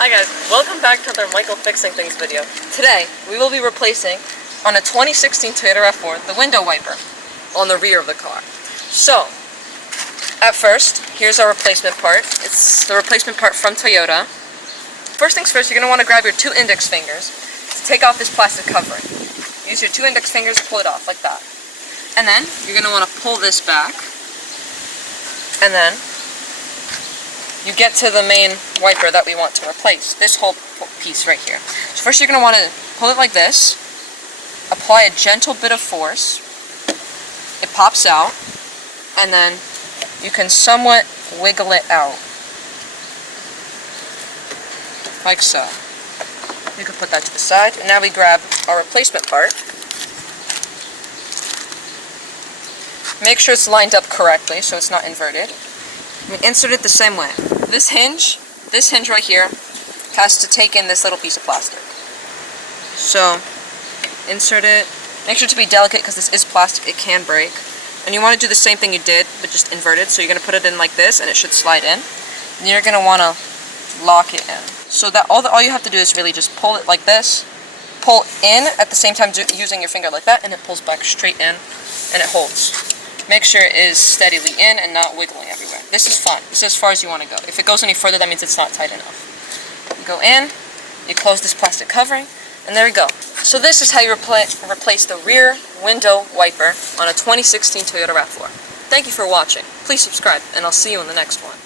Hi guys, welcome back to another Michael Fixing Things video. Today, we will be replacing, on a 2016 Toyota RAV4, the window wiper on the rear of the car. So, at first, here's our replacement part. It's the replacement part from Toyota. First things first, you're going to want to grab your two index fingers to take off this plastic covering. Use your two index fingers to pull it off, like that. And then, you're going to want to pull this back. And then, you get to the main wiper that we want to replace, this whole piece right here. So first you're going to want to pull it like this, apply a gentle bit of force, it pops out, and then you can somewhat wiggle it out, like so. You can put that to the side, and now we grab our replacement part. Make sure it's lined up correctly so it's not inverted. We insert it the same way. This hinge right here, has to take in this little piece of plastic. So, insert it. Make sure to be delicate because this is plastic, it can break. And you want to do the same thing you did, but just inverted. So you're going to put it in like this, and it should slide in. And you're going to want to lock it in. So that all you have to do is really just pull it like this, pull in at the same time using your finger like that, and it pulls back straight in, and it holds. Make sure it is steadily in and not wiggling everywhere. This is fine. This is as far as you want to go. If it goes any further, that means it's not tight enough. You go in, you close this plastic covering, and there we go. So this is how you replace the rear window wiper on a 2016 Toyota RAV4. Thank you for watching. Please subscribe, and I'll see you in the next one.